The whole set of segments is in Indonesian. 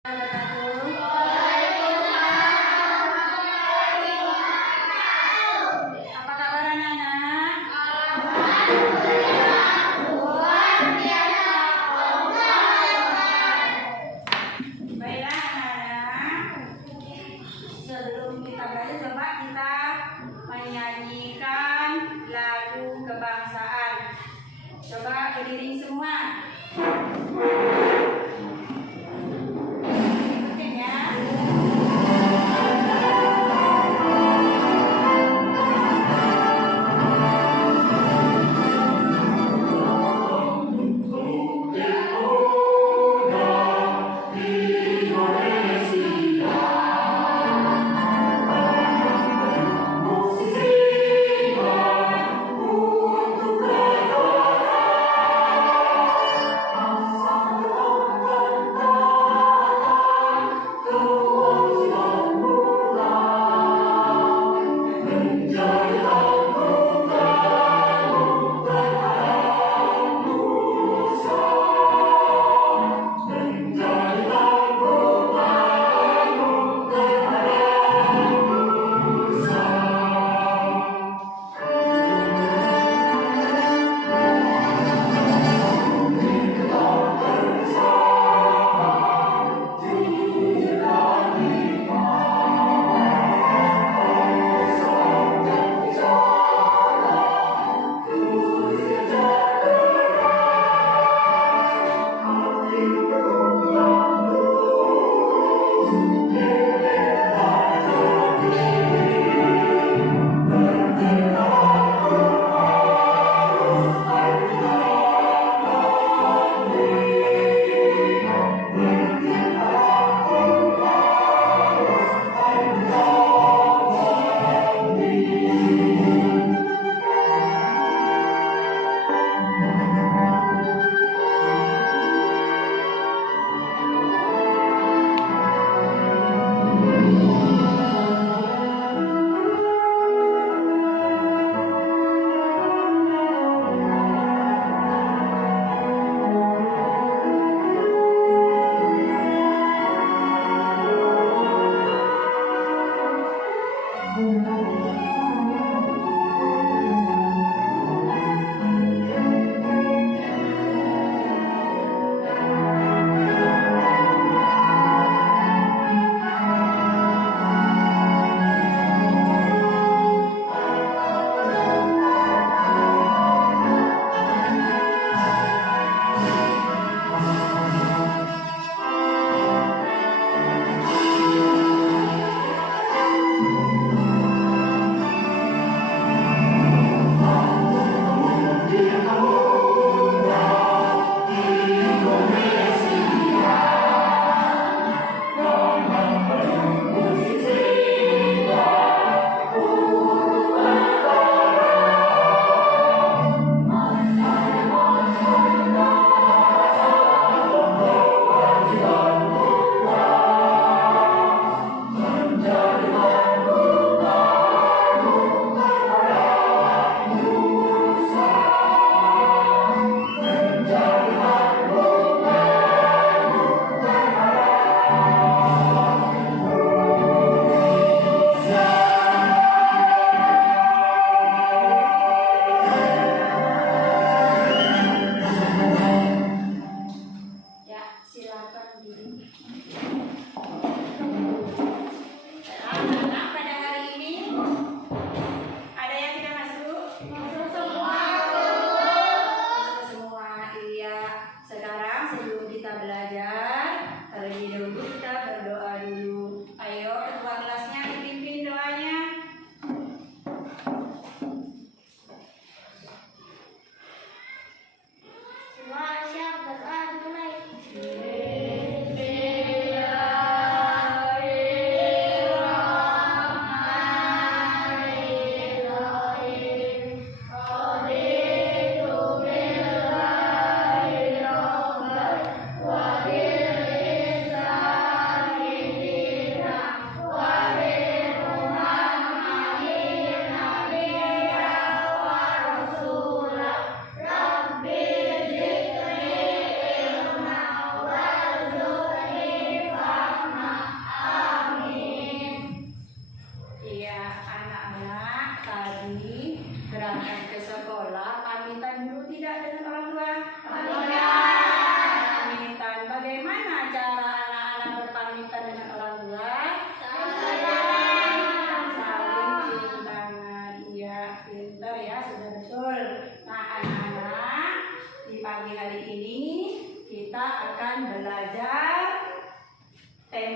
Apa kabar anak-anak? Baiklah anak-anak, sebelum kita belajar coba kita menyanyikan lagu kebangsaan. Coba berdiri semua.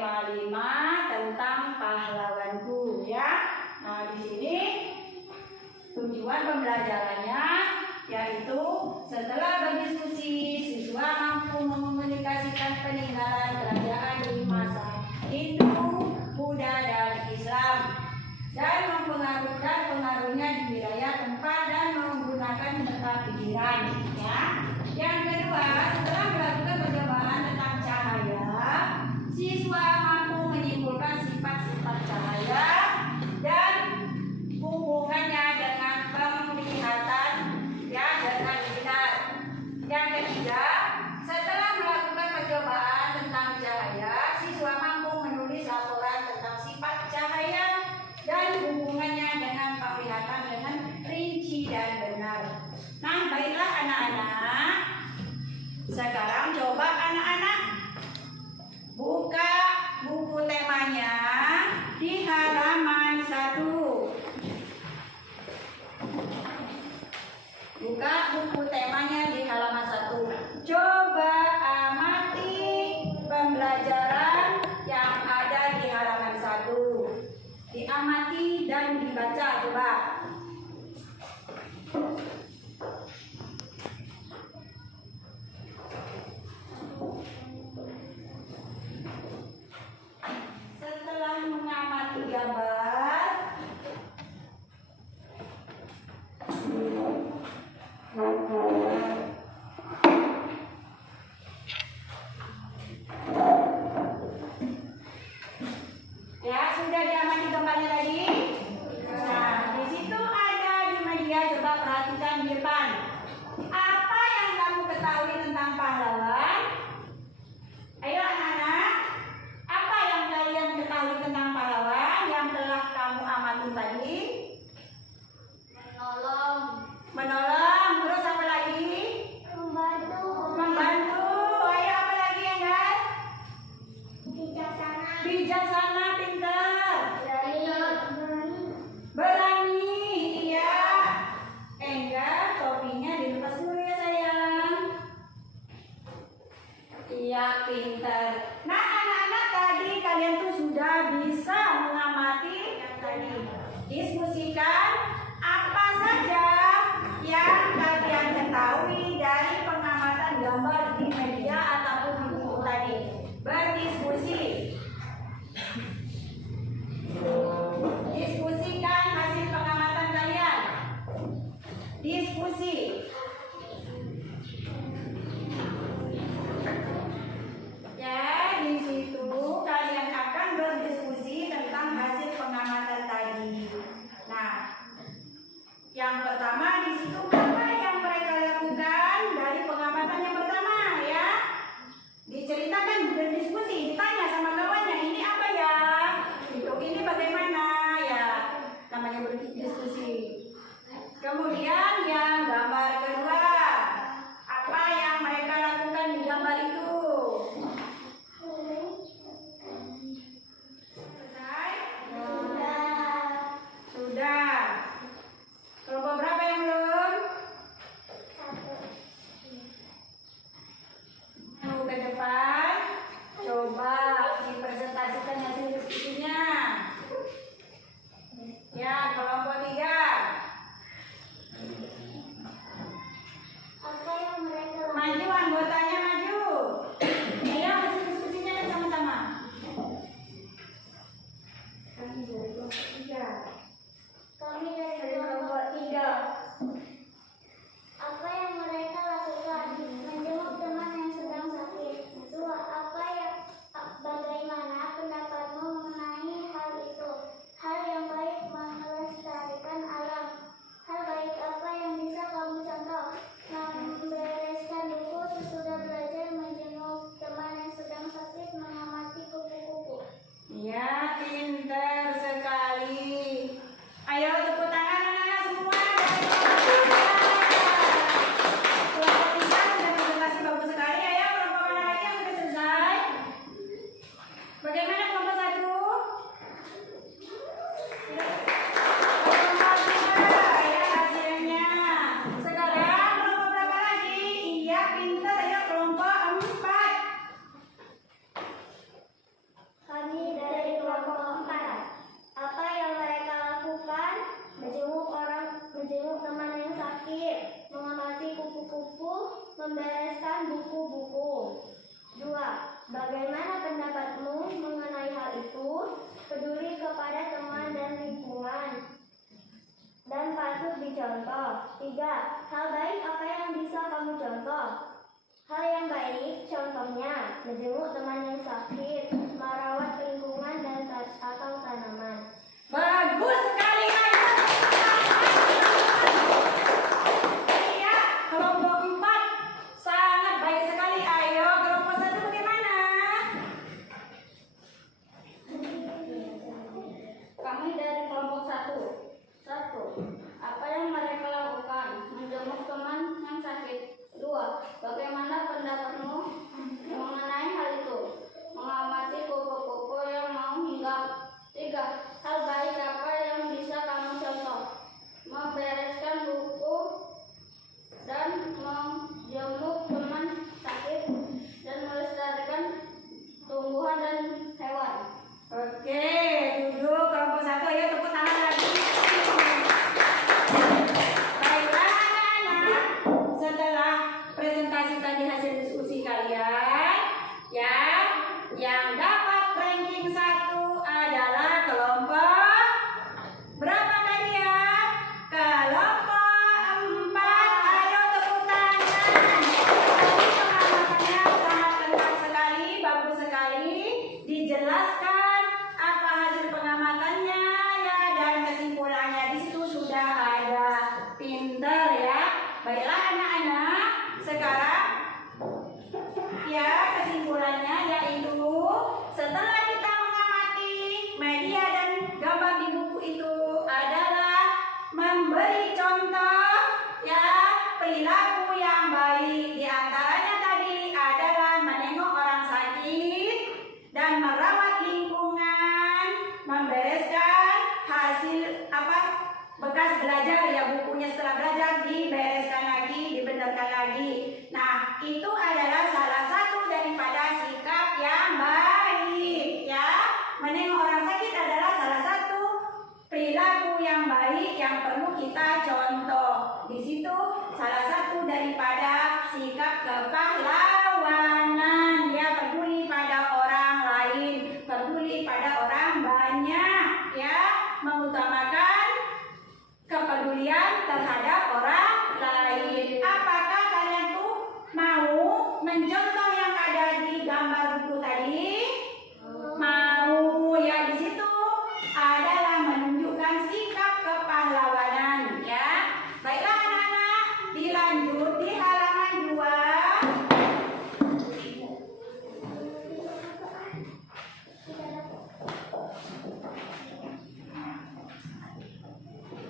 tema 5 tentang pahlawanku ya. Nah, di sini tujuan pembelajarannya yaitu setelah berdiskusi siswa mampu mengkomunikasikan peninggalan kerajaan di masa Hindu, Buddha dan Islam dan mempengaruhkan pengaruhnya di wilayah tempat dan menggunakan peta pikiran ya. Yang kedua, setelah melakukan percobaan tentang cahaya, siswa mampu menyimpulkan sifat-sifat cahaya dan hubungannya dengan penglihatan ya dengan sinar. Yang ketiga, setelah melakukan percobaan tentang cahaya, siswa mampu menulis laporan tentang sifat cahaya dan hubungannya dengan penglihatan dengan rinci dan benar. Nah, baiklah anak-anak. Sekarang coba anak-anak buka buku temanya di halaman 1. Buka buku temanya di halaman 1. Coba amati pembelajaran yang ada di halaman 1. Diamati dan dibaca coba. Setelah mengamati gambar, ya sudah diamati gambarnya tadi. Nah, di situ ada di media, coba perhatikan di depan. Apa yang kamu ketahui tentang pahlawan? Ayo anak-anak, apa yang kalian ketahui tentang pahlawan yang telah kamu amati tadi? Menolong, terus apa lagi? Membantu. Ayo apa lagi ya guys? Bijaksana, pintar. Berani, iya. Enggak, topinya dilepas dulu ya sayang. Iya, pintar. Nah anak-anak, tadi kalian tuh sudah bisa mengamati yang tadi. Diskusikan apa saja yang kalian ketahui dari pengamatan gambar di media ataupun di buku tadi. Berdiskusi. Diskusikan hasil pengamatan kalian. Diskusi. Ya. ranking 1 adalah kelompok berapa tadi ya? Kelompok 4. Ayo tepuk tangan. Pengamatannya sangat lengkap sekali, bagus sekali. Dijelaskan apa hasil pengamatannya ya, dan kesimpulannya di situ sudah ada. Pinter ya. Baiklah anak-anak, sekarang ya kesimpulannya yaitu setelah kita mengamati media dan gambar di buku itu adalah memberi contoh ya perilaku yang baik. Di antaranya tadi adalah menengok orang sakit dan merawat lingkungan, membereskan hasil bekas belajar ya, bukunya setelah belajar dibereskan lagi, dibenarkan lagi. Nah, itu adalah salah satu daripada sikap yang baik ya. Menengok orang sakit adalah salah satu perilaku yang baik yang perlu kita contoh. Di situ salah satu daripada sikap kepahlawanan, dia peduli pada orang lain, peduli pada orang banyak ya, mengutamakan kepedulian terhadap orang lain. Apakah kalian tuh mau mencontoh yang ada di gambar buku tadi? Mau ya. Di situ adalah menunjukkan sikap kepahlawanan ya. Baiklah anak-anak, dilanjut di halaman 2.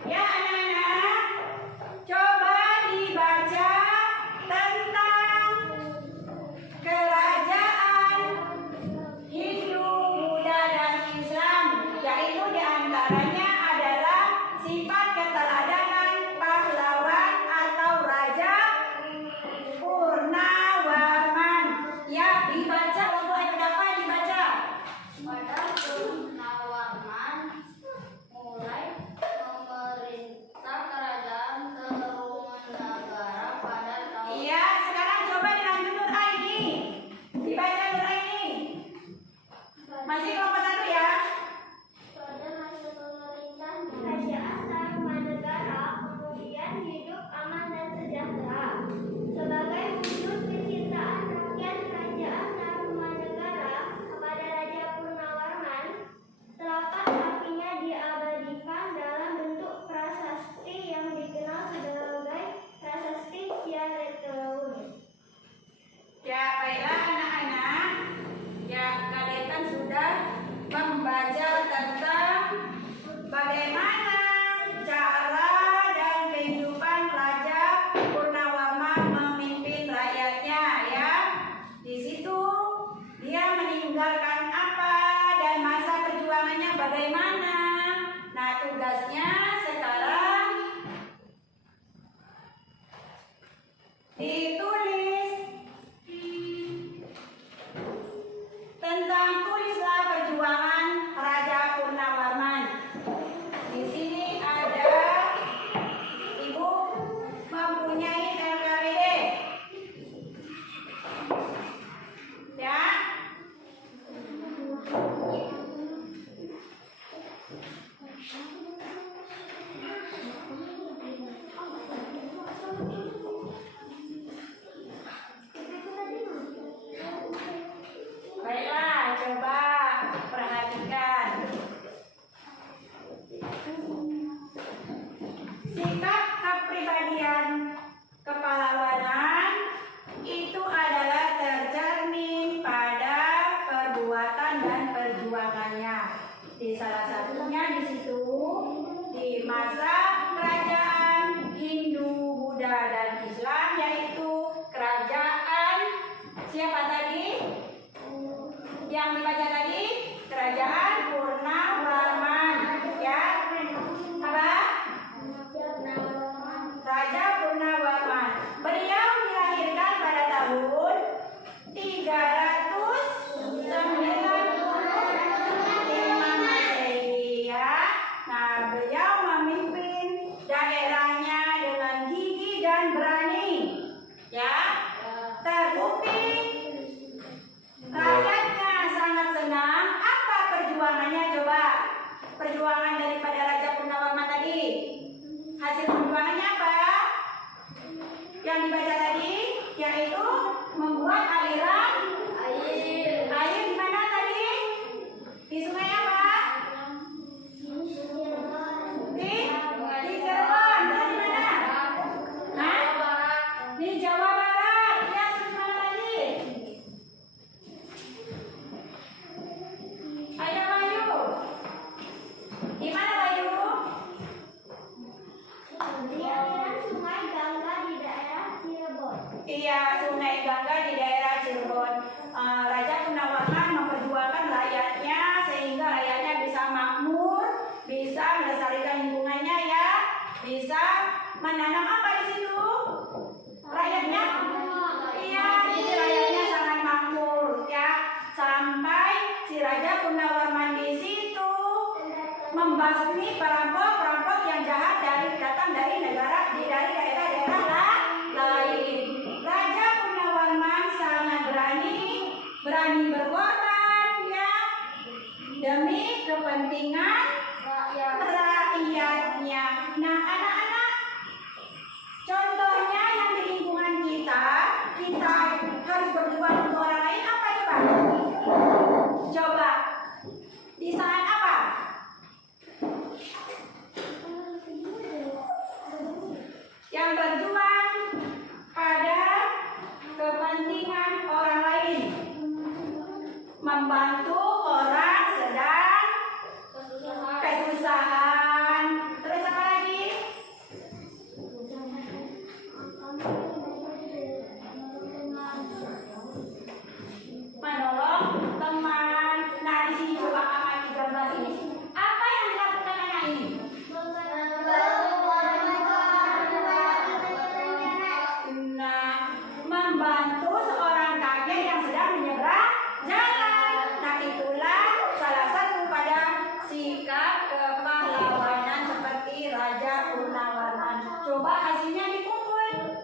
Ya anak-anak, coba dibaca tentang kerajaan Hindu, Buddha, dan Islam, yaitu diantaranya adalah sifat keteladanan pahlawan atau Raja Purnawarman. Ya, dibaca untuk ayat berapa dibaca? Pada Purnawarman mulai memerintah kerajaan Tarumanagara pada tahun. Iya, sekarang coba dilanjut Nur Aini. Dibaca Nur Aini. Masih kelompok 1 ya. Pada masa pemerintahan kerajaan Tarumanagara kemudian hidup aman dan sejahtera. Sebagai wujud kecintaan rakyat kerajaan Tarumanagara kepada Raja Purnawarman, telapak kakinya diabadikan dalam bentuk prasasti yang dikenal sebagai Prasasti Ciaretteun. Ya, baiklah anak-anak. Ya, kalian kan sudah membaca tentang bagaimana cara dan kehidupan Raja Purnawarman memimpin rakyatnya ya. Di situ dia meninggalkan apa dan masa perjuangannya bagaimana. Nah, tugasnya sekarang ditulis tentang tulislah perjuangan Raja Purnawarman. Di sini ada Ibu mempunyai LKPD. Ya. Baiklah, coba perhatikan. Sikap kepribadian kepahlawanan itu adalah tercermin pada perbuatan dan perjuangannya. Di salah satunya di situ di masa kerajaan Hindu, Buddha, dan Islam, yaitu kerajaan siapa tadi? Yang dibaca tadi kerajaan Purnawarman ya. Apa? Raja Purnawarman. Beliau dilahirkan pada tahun 395 Masehi ya. Nah, beliau memimpin daerahnya dengan gigih dan berani ya. Terbukti rakyatnya sangat senang. Apa bisa menanam apa di situ? Rakyatnya? Iya, jadi rakyatnya sangat makmur ya. Sampai si Raja Gunawarman di situ membasmi perampok-perampok yang jahat datang dari daerah-daerah lain. Raja Gunawarman sangat berani berkorban ya demi kepentingan rakyatnya. Nah, anak-anak, contohnya yang di lingkungan kita harus berjuang untuk orang lain apa coba? Coba di saat apa? Yang berjuang pada kepentingan orang lain, membantu orang sedang kesusahan. Terus apa lagi? Menolong teman. Nah, di sini coba amati gambar ini. Apa yang dilakukan anak ini? Nah, membantu seorang kakek yang sedang menyeberang jalan. Nah, itulah salah satu pada sikap kepahlawanan seperti Raja Gunawarman. Coba hasilnya dikumpul.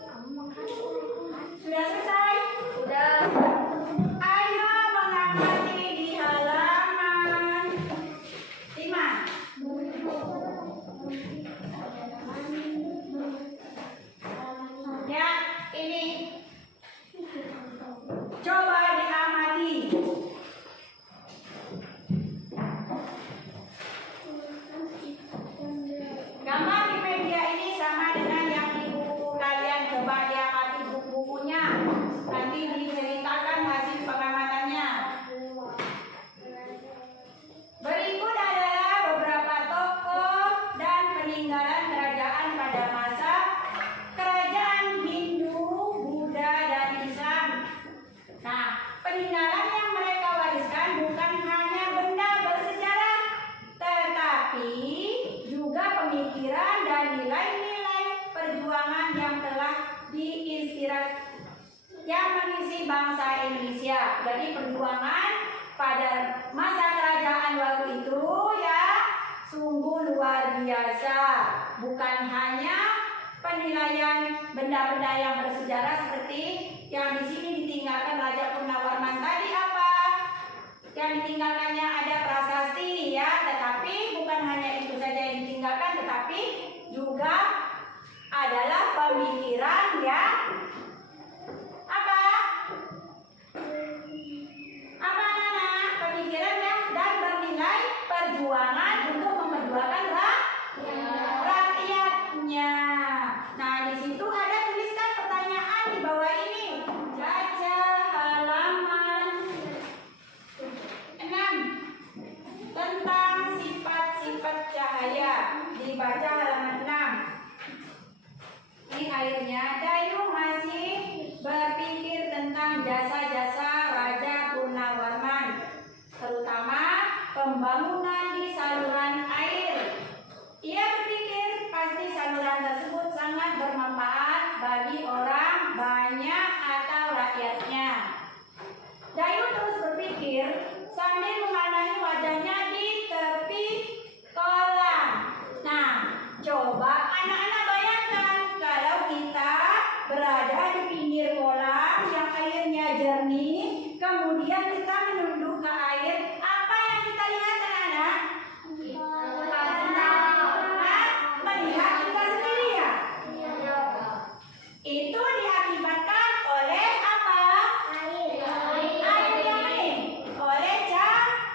Sudah selesai? Sudah. Ayo mengamati di halaman 5. Ya, ini. Coba diamati. Gambar di media ini sama dengan yang di buku kalian. Coba diamati buku-bukunya. Nanti diceritakan hasil pengamatannya. Berikut adalah beberapa tokoh dan peninggalan kerajaan pada masa kerajaan Hindu, Buddha, dan Islam. Nah, peninggalan yang mereka wariskan bukan hanya benda bersejarah, tetapi juga pemikiran dan nilai-nilai perjuangan yang telah diinspirasi yang mengisi bangsa Indonesia. Jadi perjuangan pada masa kerajaan waktu itu ya sungguh luar biasa. Bukan hanya penilaian benda-benda yang bersejarah seperti yang di sini ditinggalkan Raja Gunawarman tadi apa? Yang ditinggalkannya ada prasasti ya, tetapi bukan hanya itu saja yang ditinggalkan, tetapi juga adalah pemikiran ya. Apa anak-anak? Pemikiran yang dan bernilai perjuangan untuk memperjuangkan rakyatnya. Nah, di situ ada tuliskan pertanyaan di bawah ini. Baca halaman 6 tentang sifat-sifat cahaya. Dibaca halaman 6. Ini akhirnya Dayung masih berpikir tentang jasa-jasa Raja Gunawarman, terutama pembangunan di saluran air. Ia berpikir pasti saluran tersebut sangat bermanfaat bagi orang banyak atau rakyatnya. Dayung terus berpikir sambil memandangi wajahnya di tepi kolam. Nah, coba anak-anak bayangkan kalau kita berada di pinggir kolam yang airnya jernih, kemudian kita menunduk ke air, apa yang kita lihat anak-anak? Melihat kita sendiri ya? Itu diakibatkan oleh apa? Air yang ini, oleh cahaya.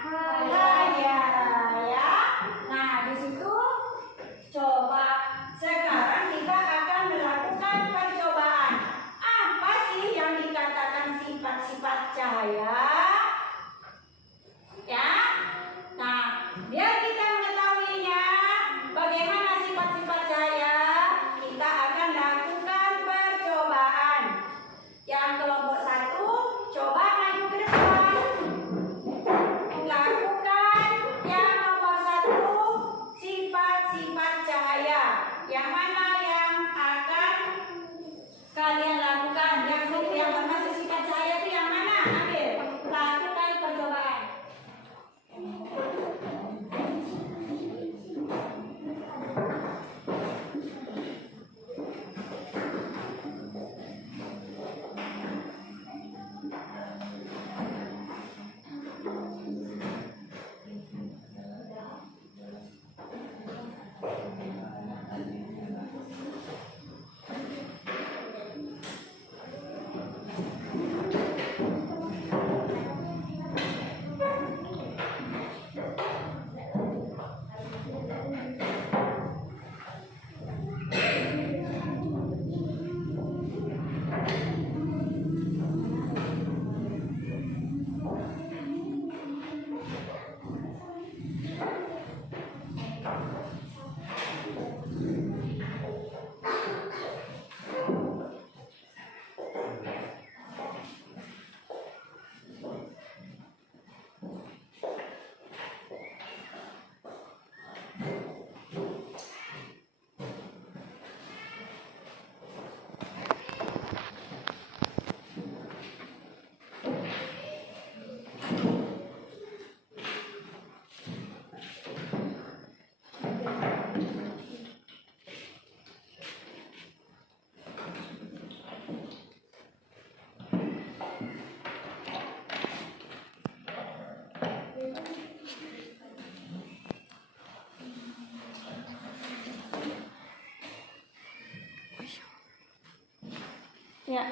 Ya.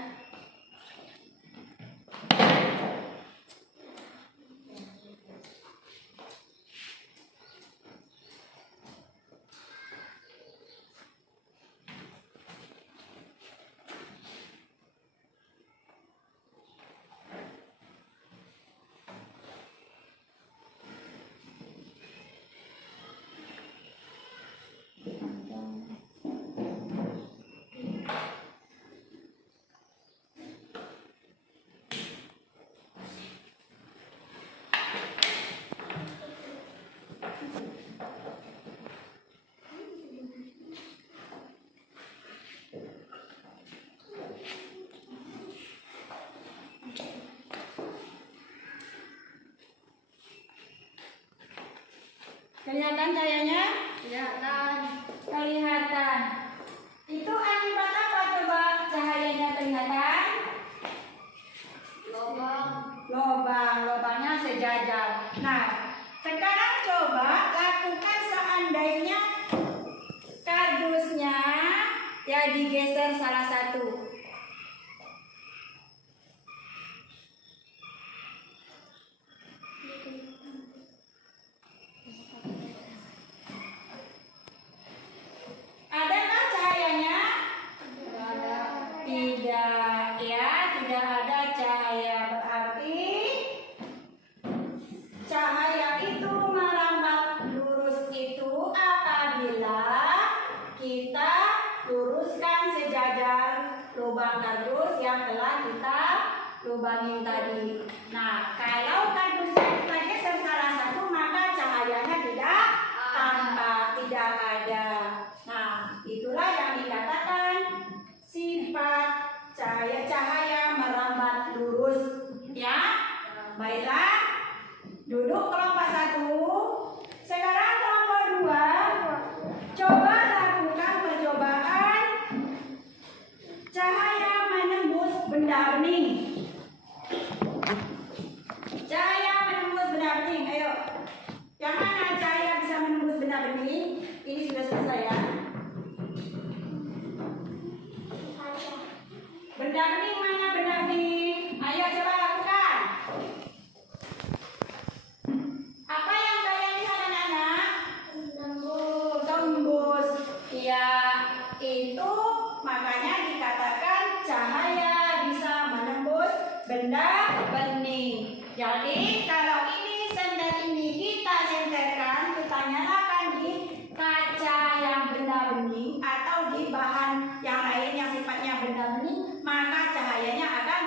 Kelihatan cahayanya? Kelihatan. Kelihatan. Itu akibat apa coba cahayanya kelihatan? Lubang. Lubangnya sejajar. Nah, sekarang coba lakukan seandainya kardusnya ya digeser salah satu. Adakah cahayanya? Tidak, ya, tidak ada cahaya. Berarti cahaya itu merambat lurus itu apabila kita luruskan sejajar lubang kardus yang telah kita lubangin tadi. Nah, kalau kardusnya kita geser salah satu, maka cahayanya tidak tampak, tidak ada. Nah, itulah yang dikatakan sifat cahaya merambat lurus. Ya, baiklah. Duduk kelompok 1. Sekarang kelompok 2. Coba lakukan percobaan cahaya menembus benda bening. Cahaya menembus benda bening. Ayo. Yang mana cahaya bisa menembus benda bening? Ini sudah selesai ya. Benda bening mana benda bening? Ayo coba lakukan. Apa yang kalian lihat anak-anak? Tembus. Ya, itu makanya dikatakan cahaya bisa menembus benda bening. Jadi kalau ini senter ini kita senterkan, kita nyalakan di kaca yang benda bening atau di bahan yang lain yang sifatnya benda bening, maka cahayanya akan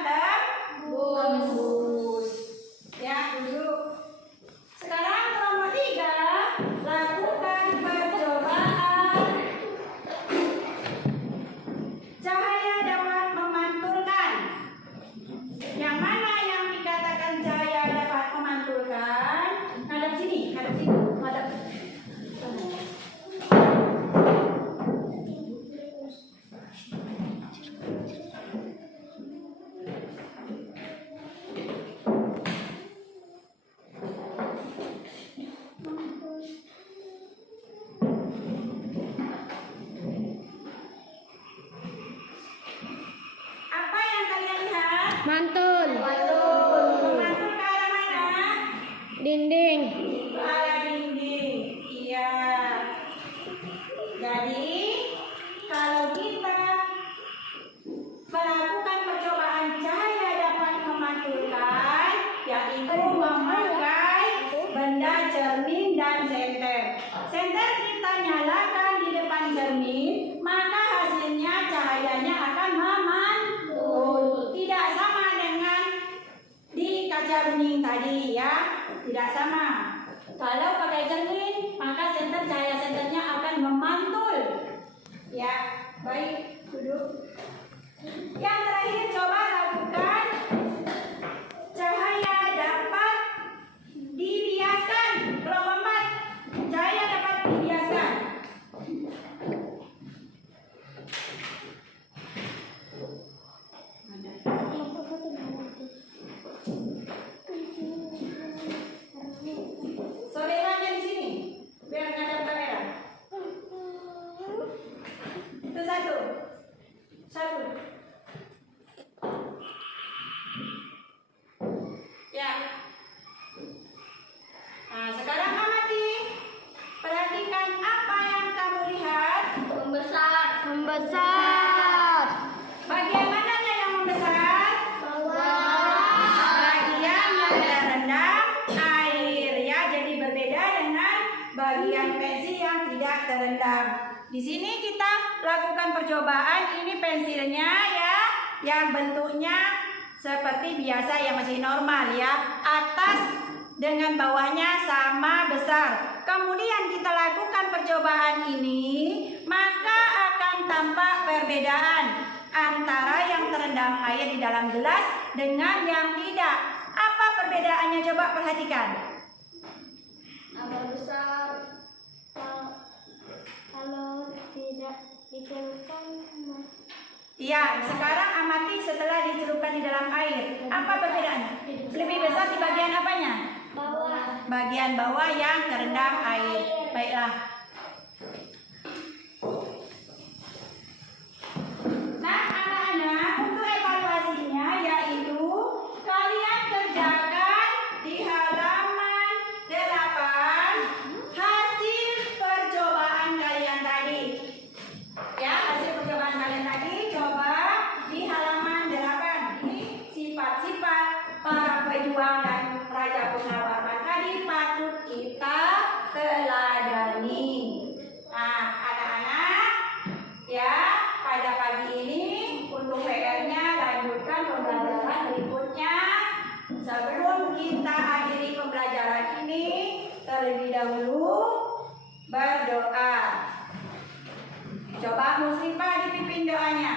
tembus. Ya, duduk. Sekarang kelompok 3, lakukan percobaan cahaya dapat memantulkan. Yang mana yang dikatakan cahaya dapat memantulkan? Hadap sini, hadap sini, hadap. Apa yang kalian lihat? Mantul. Memantul ke arah mana? Dinding. Ke arah dinding. Iya. Jadi kalau kita melakukan percobaan cahaya dapat memantulkan, yaitu memakai benda cermin dan senter. Senter kita nyalakan di depan cermin, maka hasilnya cahayanya akan memantul. Tidak sama dengan di kaca bening tadi ya, tidak sama. Kalau pakai cermin, maka cahaya senternya akan memantul. Ya, baik, duduk. Yang terakhir coba lakukan cahaya dapat dibiaskan. Kelompok 4, cahaya dapat dibiaskan. bagian pensil yang tidak terendam. Di sini kita lakukan percobaan. Ini pensilnya ya, yang bentuknya seperti biasa yang masih normal ya. Atas dengan bawahnya sama besar. Kemudian kita lakukan percobaan ini, maka akan tampak perbedaan antara yang terendam air di dalam gelas dengan yang tidak. Apa perbedaannya? Coba perhatikan. Agak besar. Kalau tidak dicelupkan. Iya, sekarang amati setelah dicelupkan di dalam air. Apa perbedaannya? Lebih besar di bagian apanya? Bawah. Bagian bawah yang terendam air. Baiklah. Nah, anak-anak, untuk evaluasinya yaitu kalian kerjakan di halaman 8 hasil percobaan kalian tadi. Ya, hasil percobaan kalian tadi coba di halaman 8. Ini sifat-sifat para pejuang dan raja Punawara tadi patut kita teladani. Nah, anak-anak, ya, pada pagi ini untuk PR-nya lanjutkan pembelajaran berikutnya. Sebelum kita akhiri pembelajaran ini, terlebih dahulu berdoa. Coba Muslimah dipimpin doanya.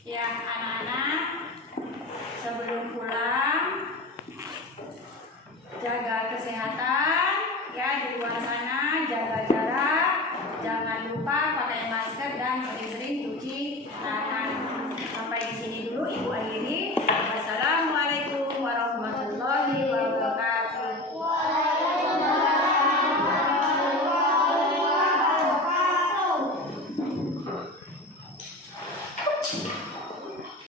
Ya, anak-anak, sebelum pulang jaga kesehatan ya, di luar sana jaga jarak, jangan lupa pakai masker dan sering-sering cuci tangan. Sampai di sini dulu Ibu akhiri.